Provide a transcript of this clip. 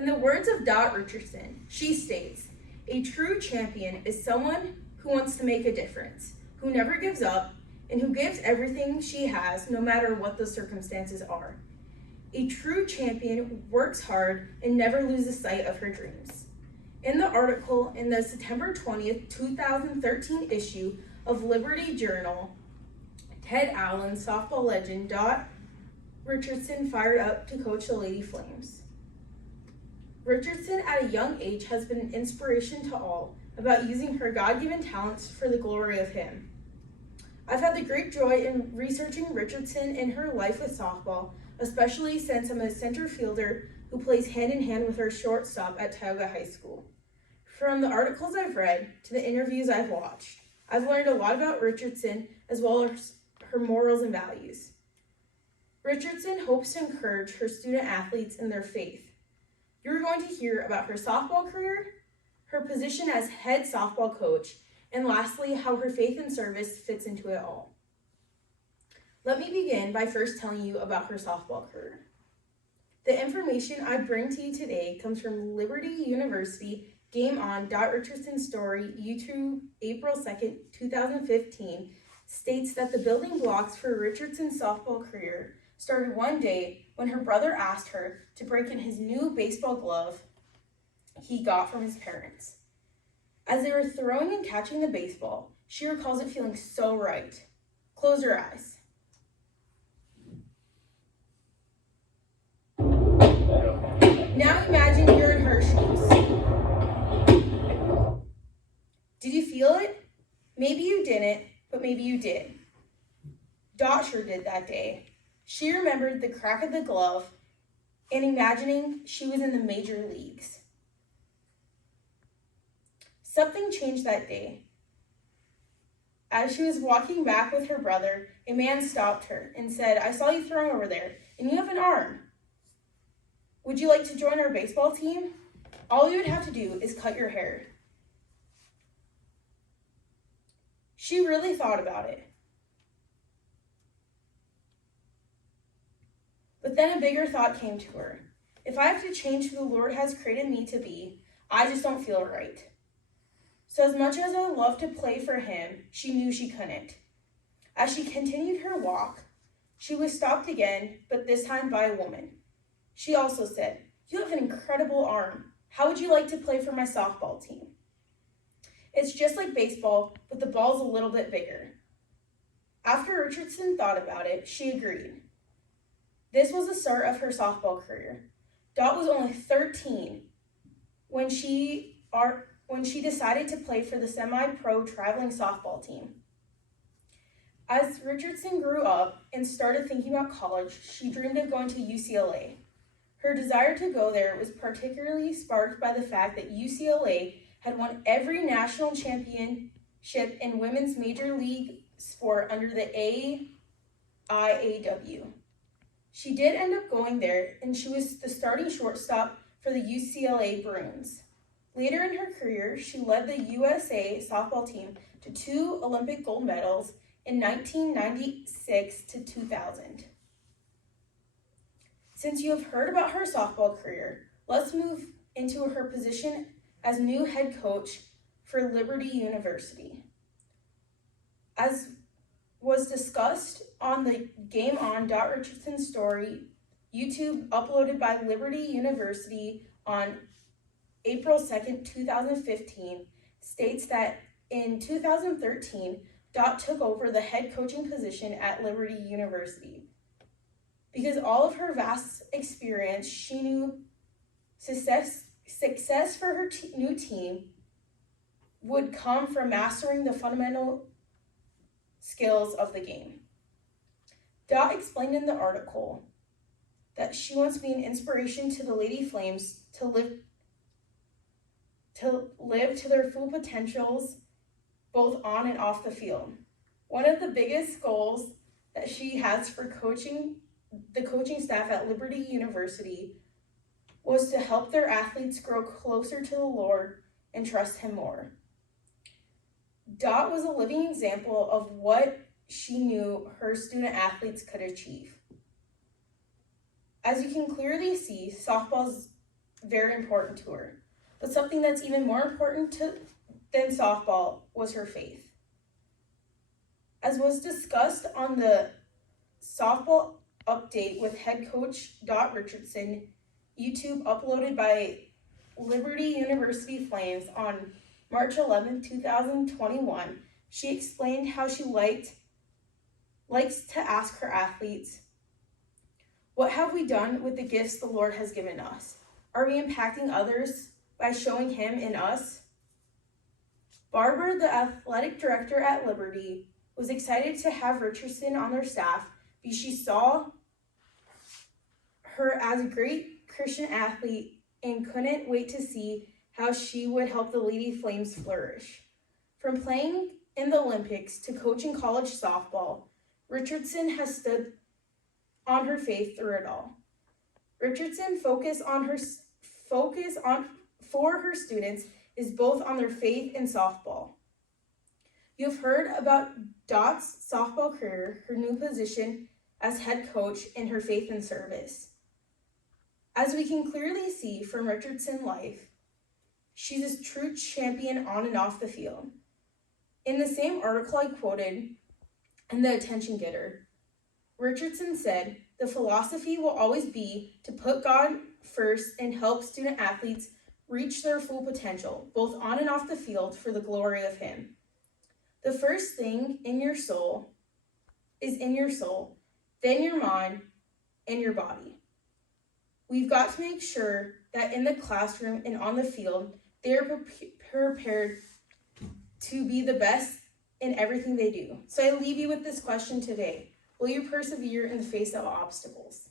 In the words of Dot Richardson, she states, "A true champion is someone who wants to make a difference, who never gives up, and who gives everything she has no matter what the circumstances are. A true champion works hard and never loses sight of her dreams." In the article in the September 20th, 2013 issue of Liberty Journal, Ted Allen, softball legend Dot Richardson fired up to coach the Lady Flames. Richardson at a young age has been an inspiration to all about using her God-given talents for the glory of Him. I've had the great joy in researching Richardson and her life with softball, especially since I'm a center fielder who plays hand in hand with her shortstop at Tioga High School. From the articles I've read to the interviews I've watched, I've learned a lot about Richardson as well as her morals and values. Richardson hopes to encourage her student athletes in their faith. You're going to hear about her softball career, her position as head softball coach, and lastly, how her faith and service fits into it all. Let me begin by first telling you about her softball career. The information I bring to you today comes from Liberty University Game On. Richardson's story, YouTube, April 2nd, 2015, states that the building blocks for Richardson's softball career started one day when her brother asked her to break in his new baseball glove he got from his parents. As they were throwing and catching the baseball, she recalls it feeling so right. Close your eyes. Now imagine you're in her shoes. Did you feel it? Maybe you didn't, but maybe you did. Dot sure did that day. She remembered the crack of the glove and imagining she was in the major leagues. Something changed that day. As she was walking back with her brother, a man stopped her and said, "I saw you throwing over there, and you have an arm. Would you like to join our baseball team? All you would have to do is cut your hair." She really thought about it. But then a bigger thought came to her. If I have to change who the Lord has created me to be, I just don't feel right. So as much as I would love to play for Him, she knew she couldn't. As she continued her walk, she was stopped again, but this time by a woman. She also said, "You have an incredible arm. How would you like to play for my softball team? It's just like baseball, but the ball's a little bit bigger." After Richardson thought about it, she agreed. This was the start of her softball career. Dot was only 13 when she decided to play for the semi-pro traveling softball team. As Richardson grew up and started thinking about college, she dreamed of going to UCLA. Her desire to go there was particularly sparked by the fact that UCLA had won every national championship in women's major league sport under the AIAW. She did end up going there, and she was the starting shortstop for the UCLA Bruins. Later in her career, she led the USA softball team to 2 Olympic gold medals in 1996 to 2000. Since you have heard about her softball career, let's move into her position as new head coach for Liberty University. As was discussed on the Game On. Richardson's story, YouTube, uploaded by Liberty University on April 2nd, 2015, states that in 2013, Dot took over the head coaching position at Liberty University. Because all of her vast experience, she knew success for her new team would come from mastering the fundamental skills of the game. Dot explained in the article that she wants to be an inspiration to the Lady Flames to live to their full potentials, both on and off the field. One of the biggest goals that she has for the coaching staff at Liberty University was to help their athletes grow closer to the Lord and trust Him more. Dot was a living example of what she knew her student athletes could achieve. As you can clearly see, softball's very important to her. But something that's even more important than softball was her faith. As was discussed on the softball update with head coach Dot Richardson, YouTube uploaded by Liberty University Flames on March 11, 2021, she explained how she likes to ask her athletes, what have we done with the gifts the Lord has given us? Are we impacting others by showing Him in us? Barbara, the athletic director at Liberty, was excited to have Richardson on their staff because she saw her as a great Christian athlete and couldn't wait to see how she would help the Lady Flames flourish. From playing in the Olympics to coaching college softball, Richardson has stood on her faith through it all. Richardson for her students is both on their faith and softball. You've heard about Dot's softball career, her new position as head coach, and her faith and service. As we can clearly see from Richardson's life, she's a true champion on and off the field. In the same article I quoted in The Attention Getter, Richardson said, "The philosophy will always be to put God first and help student athletes reach their full potential, both on and off the field, for the glory of Him. The first thing in your soul is in your soul, then your mind, and your body. We've got to make sure that in the classroom and on the field, they are prepared to be the best in everything they do." So I leave you with this question today. Will you persevere in the face of obstacles?